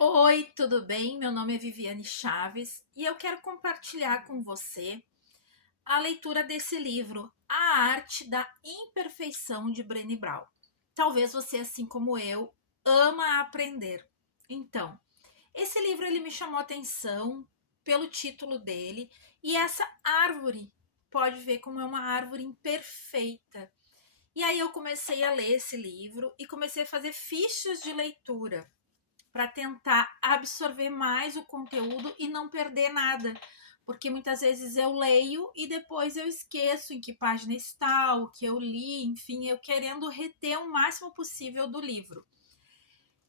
Oi, tudo bem? Meu nome é Viviane Chaves e eu quero compartilhar com você a leitura desse livro, A Arte da Imperfeição de Brené Brown. Talvez você, assim como eu, ama aprender. Então, esse livro ele me chamou a atenção pelo título dele e essa árvore, pode ver como é uma árvore imperfeita. E aí eu comecei a ler esse livro e comecei a fazer fichas de leitura para tentar absorver mais o conteúdo e não perder nada. Porque muitas vezes eu leio e depois eu esqueço em que página está, o que eu li, enfim, eu querendo reter o máximo possível do livro.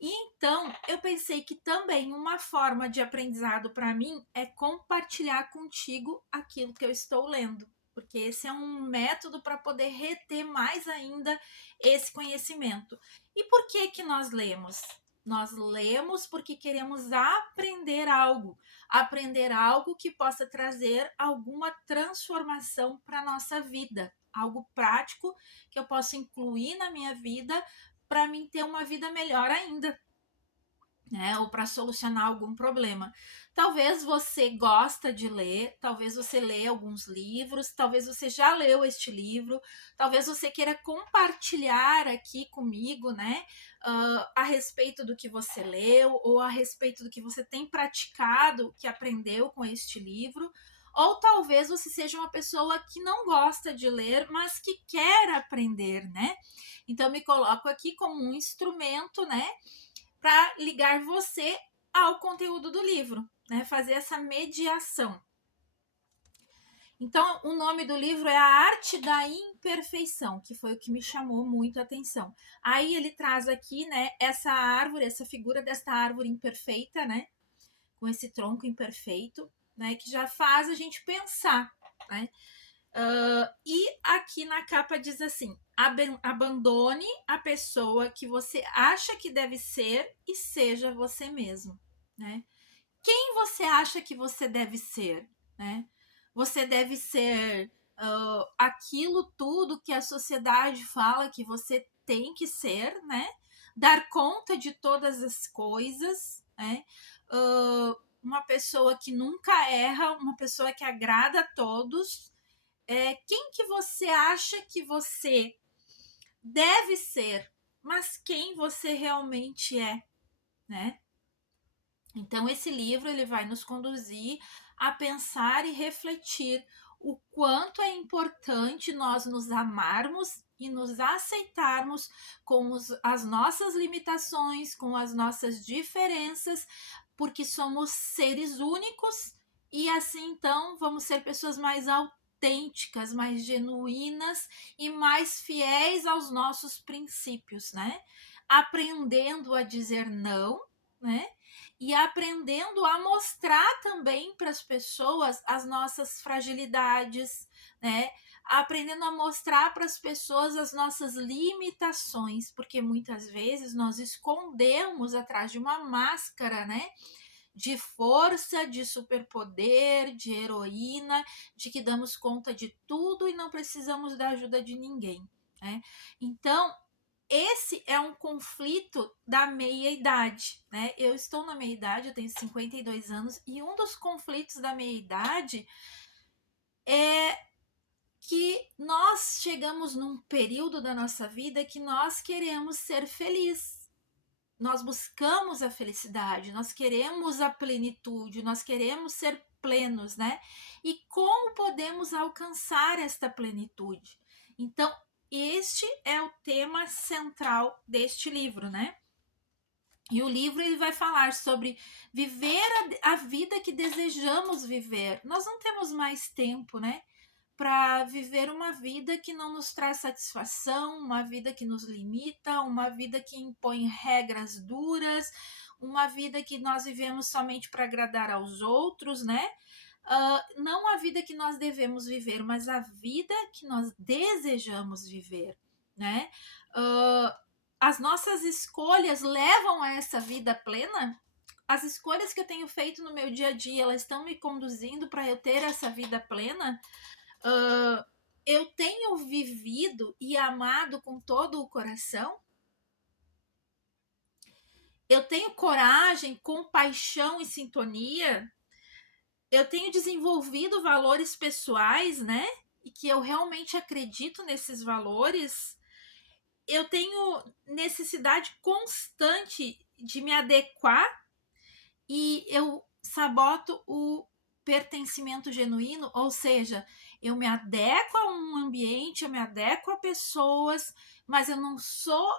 E então eu pensei que também uma forma de aprendizado para mim é compartilhar contigo aquilo que eu estou lendo, porque esse é um método para poder reter mais ainda esse conhecimento. E por que que nós lemos? Nós lemos porque queremos aprender algo que possa trazer alguma transformação para a nossa vida, algo prático que eu possa incluir na minha vida para mim ter uma vida melhor ainda, né? Ou para solucionar algum problema. Talvez você gosta de ler, talvez você lê alguns livros, talvez você já leu este livro, talvez você queira compartilhar aqui comigo, né? A respeito do que você leu ou a respeito do que você tem praticado, que aprendeu com este livro. Ou talvez você seja uma pessoa que não gosta de ler, mas que quer aprender, né? Então, me coloco aqui como um instrumento, né? Para ligar você ao conteúdo do livro, né? Fazer essa mediação. Então, o nome do livro é A Arte da Imperfeição, que foi o que me chamou muito a atenção. Aí ele traz aqui, né, essa árvore, essa figura desta árvore imperfeita, né, com esse tronco imperfeito, né, que já faz a gente pensar, né? E aqui na capa diz assim: abandone a pessoa que você acha que deve ser e seja você mesmo, né? Quem você acha que você deve ser, né? Você deve ser aquilo tudo que a sociedade fala que você tem que ser, né? Dar conta de todas as coisas, né? Uma pessoa que nunca erra, uma pessoa que agrada a todos. Quem que você acha que você deve ser, mas quem você realmente é, né? Então esse livro ele vai nos conduzir a pensar e refletir o quanto é importante nós nos amarmos e nos aceitarmos com as nossas limitações, com as nossas diferenças, porque somos seres únicos e assim então vamos ser pessoas mais autênticas, mais genuínas e mais fiéis aos nossos princípios, né? Aprendendo a dizer não, né? E aprendendo a mostrar também para as pessoas as nossas fragilidades, né? Aprendendo a mostrar para as pessoas as nossas limitações, porque muitas vezes nós escondemos atrás de uma máscara, né? De força, de superpoder, de heroína, de que damos conta de tudo e não precisamos da ajuda de ninguém, né? Então, esse é um conflito da meia-idade, né? Eu estou na meia-idade, eu tenho 52 anos, e um dos conflitos da meia-idade é que nós chegamos num período da nossa vida que nós queremos ser felizes. Nós buscamos a felicidade, nós queremos a plenitude, nós queremos ser plenos, né? E como podemos alcançar esta plenitude? Então, este é o tema central deste livro, né? E o livro ele vai falar sobre viver a vida que desejamos viver. Nós não temos mais tempo, né? Para viver uma vida que não nos traz satisfação, uma vida que nos limita, uma vida que impõe regras duras, uma vida que nós vivemos somente para agradar aos outros, né? Não a vida que nós devemos viver, mas a vida que nós desejamos viver, né? Uh, as nossas escolhas levam a essa vida plena? As escolhas que eu tenho feito no meu dia a dia, elas estão me conduzindo para eu ter essa vida plena? Uh, eu tenho vivido e amado com todo o coração? eu tenho coragem, compaixão e sintonia, eu tenho desenvolvido valores pessoais, né? E que eu realmente acredito nesses valores. Eu tenho necessidade constante de me adequar e eu saboto o pertencimento genuíno, ou seja, eu me adequo a um ambiente, eu me adequo a pessoas, mas eu não sou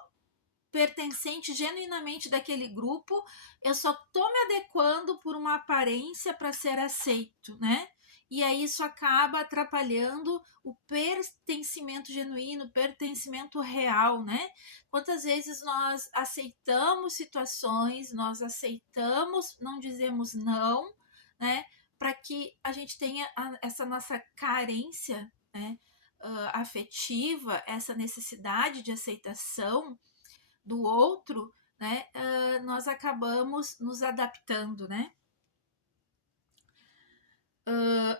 pertencente genuinamente daquele grupo, eu só tô me adequando por uma aparência para ser aceito, né? E aí isso acaba atrapalhando o pertencimento genuíno, o pertencimento real, né? Quantas vezes nós aceitamos situações, nós aceitamos, não dizemos não, né? Para que a gente tenha essa nossa carência, né? Afetiva, essa necessidade de aceitação do outro, né, nós acabamos nos adaptando, né?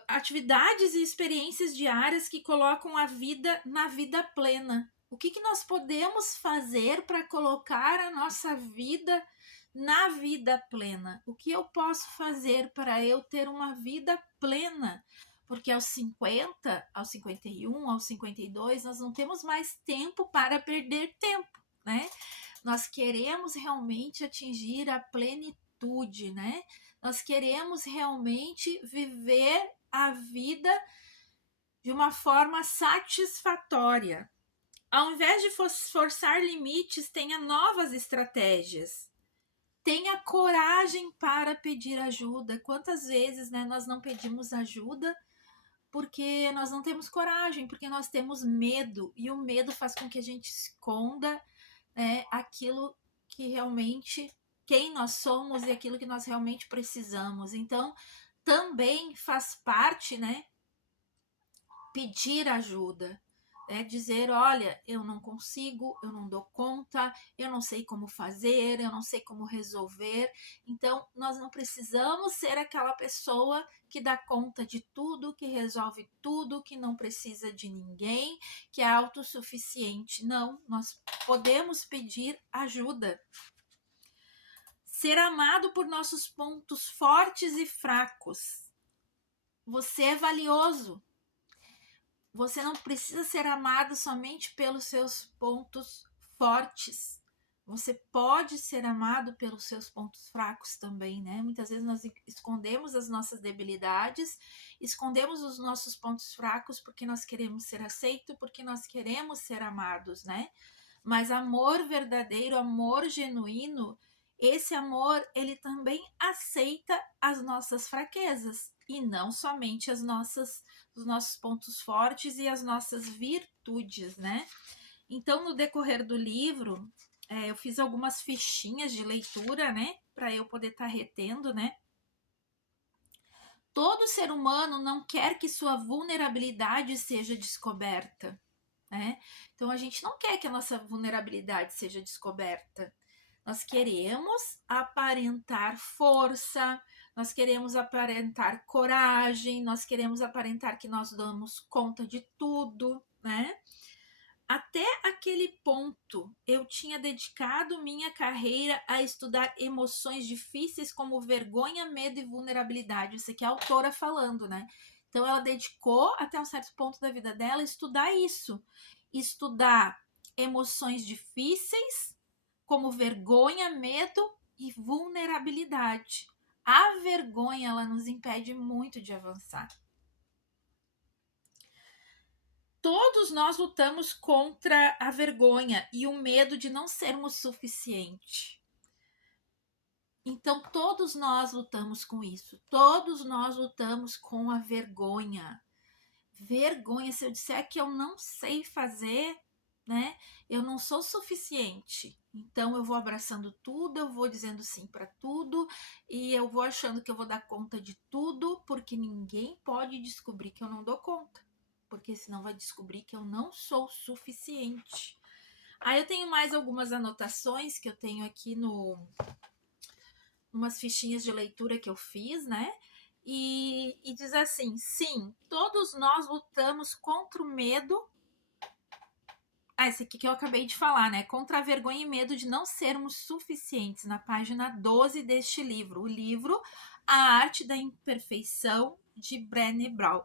Atividades e experiências diárias que colocam a vida na vida plena. O que, que nós podemos fazer para colocar a nossa vida na vida plena? O que eu posso fazer para eu ter uma vida plena? Porque aos 50, aos 51, aos 52, nós não temos mais tempo para perder tempo, né? Nós queremos realmente atingir a plenitude, né? Nós queremos realmente viver a vida de uma forma satisfatória. Ao invés de forçar limites, tenha novas estratégias. Tenha coragem para pedir ajuda. Quantas vezes, né, nós não pedimos ajuda porque nós não temos coragem, porque nós temos medo, e o medo faz com que a gente esconda, né, aquilo que realmente, quem nós somos e aquilo que nós realmente precisamos. Então, também faz parte, né, pedir ajuda, é dizer, olha, eu não consigo, eu não dou conta, eu não sei como fazer, eu não sei como resolver. Então, nós não precisamos ser aquela pessoa que dá conta de tudo, que resolve tudo, que não precisa de ninguém, que é autossuficiente. Não, nós podemos pedir ajuda. Ser amado por nossos pontos fortes e fracos. Você é valioso. Você não precisa ser amado somente pelos seus pontos fortes. Você pode ser amado pelos seus pontos fracos também, né? Muitas vezes nós escondemos as nossas debilidades, escondemos os nossos pontos fracos porque nós queremos ser aceitos, porque nós queremos ser amados, né? Mas amor verdadeiro, amor genuíno, esse amor, ele também aceita as nossas fraquezas e não somente os nossos pontos fortes e as nossas virtudes, né? Então, no decorrer do livro, eu fiz algumas fichinhas de leitura, né? Para eu poder estar retendo, né? Todo ser humano não quer que sua vulnerabilidade seja descoberta, né? Então a gente não quer que a nossa vulnerabilidade seja descoberta. Nós queremos aparentar força, nós queremos aparentar coragem, nós queremos aparentar que nós damos conta de tudo, né? Até aquele ponto, eu tinha dedicado minha carreira a estudar emoções difíceis como vergonha, medo e vulnerabilidade. Isso aqui é a autora falando, né? Então, ela dedicou até um certo ponto da vida dela a estudar isso. Estudar emoções difíceis como vergonha, medo e vulnerabilidade. A vergonha, ela nos impede muito de avançar. Todos nós lutamos contra a vergonha e o medo de não sermos suficiente. Então, todos nós lutamos com isso. Todos nós lutamos com a vergonha. Vergonha, se eu disser que eu não sei fazer, né? Eu não sou suficiente. Então, eu vou abraçando tudo, eu vou dizendo sim para tudo e eu vou achando que eu vou dar conta de tudo, porque ninguém pode descobrir que eu não dou conta. Porque senão vai descobrir que eu não sou suficiente. Aí eu tenho mais algumas anotações que eu tenho aqui umas fichinhas de leitura que eu fiz, né? E diz assim: sim, todos nós lutamos contra o medo. esse aqui que eu acabei de falar, né? Contra a vergonha e medo de não sermos suficientes, na página 12 deste livro. O livro A Arte da Imperfeição, de Brené Brown.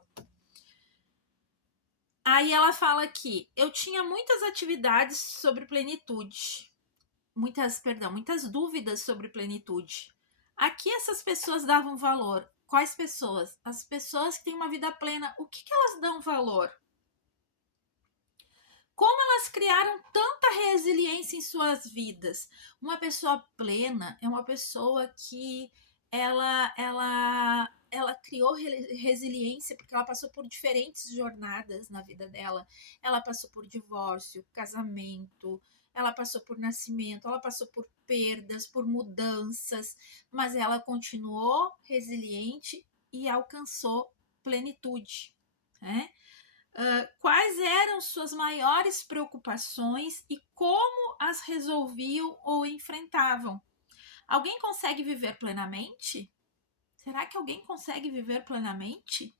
Aí ela fala aqui, eu tinha muitas atividades sobre plenitude. Muitas dúvidas sobre plenitude. A que essas pessoas davam valor? Quais pessoas? As pessoas que têm uma vida plena. O que elas dão valor? Como elas criaram tanta resiliência em suas vidas? Uma pessoa plena é uma pessoa que ela criou resiliência porque ela passou por diferentes jornadas na vida dela. Ela passou por divórcio, casamento, ela passou por nascimento, ela passou por perdas, por mudanças, mas ela continuou resiliente e alcançou plenitude, né? Quais eram suas maiores preocupações e como as resolviam ou enfrentavam? Alguém consegue viver plenamente? Será que alguém consegue viver plenamente?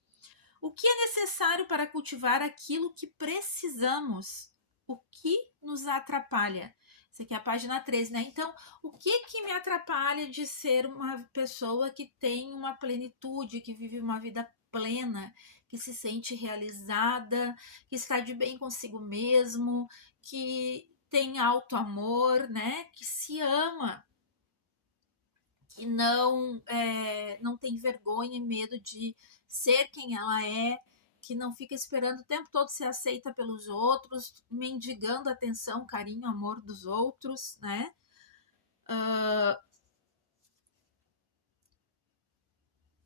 O que é necessário para cultivar aquilo que precisamos? O que nos atrapalha? Isso aqui é a página 13, né? Então, o que me atrapalha de ser uma pessoa que tem uma plenitude, que vive uma vida plena, que se sente realizada, que está de bem consigo mesmo, que tem alto amor, né? Que se ama, que não tem vergonha e medo de ser quem ela é, que não fica esperando o tempo todo ser aceita pelos outros, mendigando atenção, carinho, amor dos outros, né?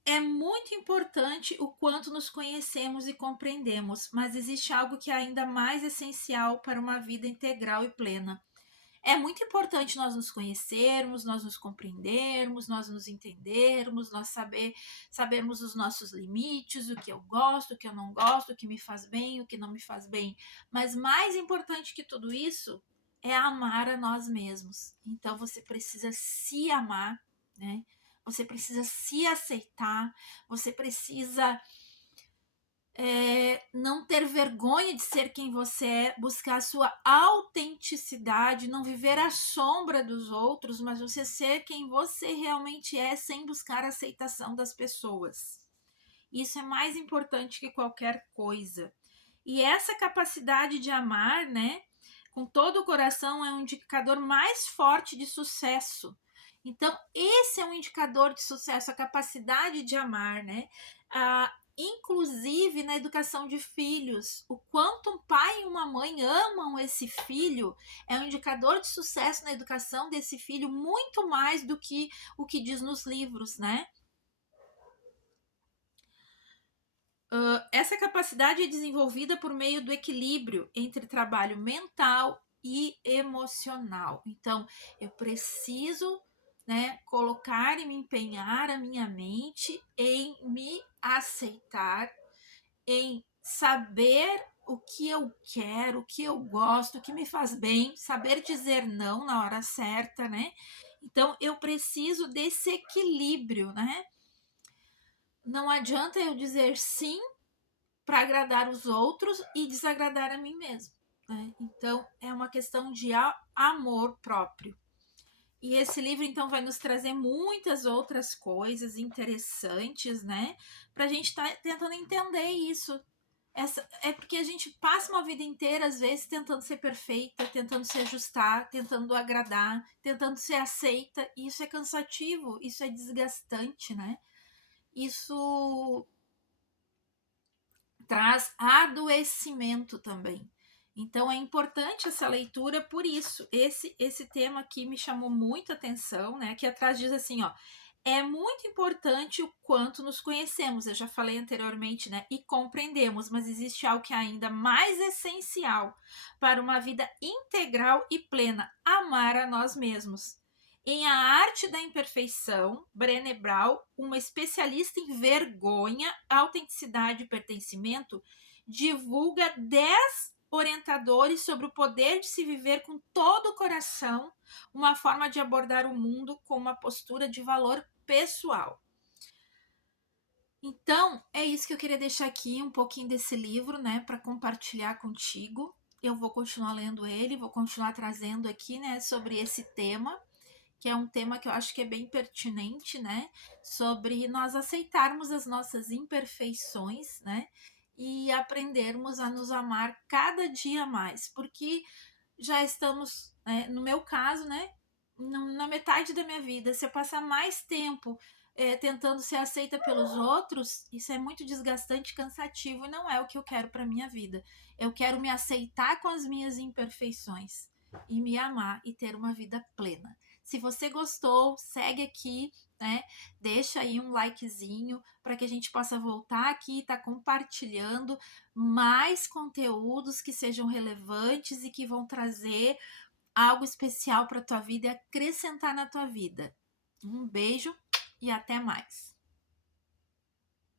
É muito importante o quanto nos conhecemos e compreendemos, mas existe algo que é ainda mais essencial para uma vida integral e plena. É muito importante nós nos conhecermos, nós nos compreendermos, nós nos entendermos, sabermos os nossos limites, o que eu gosto, o que eu não gosto, o que me faz bem, o que não me faz bem. Mas mais importante que tudo isso é amar a nós mesmos. Então você precisa se amar, né? Você precisa se aceitar, você precisa não ter vergonha de ser quem você é, buscar a sua autenticidade, não viver à sombra dos outros, mas você ser quem você realmente é, sem buscar a aceitação das pessoas. Isso é mais importante que qualquer coisa. E essa capacidade de amar, né, com todo o coração, é um indicador mais forte de sucesso. Então, esse é um indicador de sucesso, a capacidade de amar, né? Inclusive na educação de filhos, o quanto um pai e uma mãe amam esse filho é um indicador de sucesso na educação desse filho, muito mais do que o que diz nos livros, né? Essa capacidade é desenvolvida por meio do equilíbrio entre trabalho mental e emocional. Então, eu preciso, né, colocar e me empenhar a minha mente em me aceitar, em saber o que eu quero, o que eu gosto, o que me faz bem, saber dizer não na hora certa, né? Então, eu preciso desse equilíbrio, né? Não adianta eu dizer sim para agradar os outros e desagradar a mim mesmo, né? Então, é uma questão de amor próprio. E esse livro, então, vai nos trazer muitas outras coisas interessantes, né? Para a gente estar tentando entender isso. É porque a gente passa uma vida inteira, às vezes, tentando ser perfeita, tentando se ajustar, tentando agradar, tentando ser aceita. E isso é cansativo, isso é desgastante, né? Isso traz adoecimento também. Então é importante essa leitura por isso. Esse tema aqui me chamou muita atenção, né? Que atrás diz assim, ó, é muito importante o quanto nos conhecemos, eu já falei anteriormente, né? E compreendemos, mas existe algo que é ainda mais essencial para uma vida integral e plena: amar a nós mesmos. Em A Arte da Imperfeição, Brené Brown, uma especialista em vergonha, autenticidade e pertencimento, divulga 10 orientadores sobre o poder de se viver com todo o coração, uma forma de abordar o mundo com uma postura de valor pessoal. Então, é isso que eu queria deixar aqui, um pouquinho desse livro, né, para compartilhar contigo. eu vou continuar lendo ele, vou continuar trazendo aqui, né, sobre esse tema, que é um tema que eu acho que é bem pertinente, né, sobre nós aceitarmos as nossas imperfeições, né, e aprendermos a nos amar cada dia mais, porque já estamos, né, no meu caso, né, na metade da minha vida. Se eu passar mais tempo tentando ser aceita pelos outros, isso é muito desgastante, cansativo e não é o que eu quero para minha vida. Eu quero me aceitar com as minhas imperfeições e me amar e ter uma vida plena. Se você gostou, segue aqui, né? Deixa aí um likezinho para que a gente possa voltar aqui e tá compartilhando mais conteúdos que sejam relevantes e que vão trazer algo especial para tua vida e acrescentar na tua vida. Um beijo e até mais.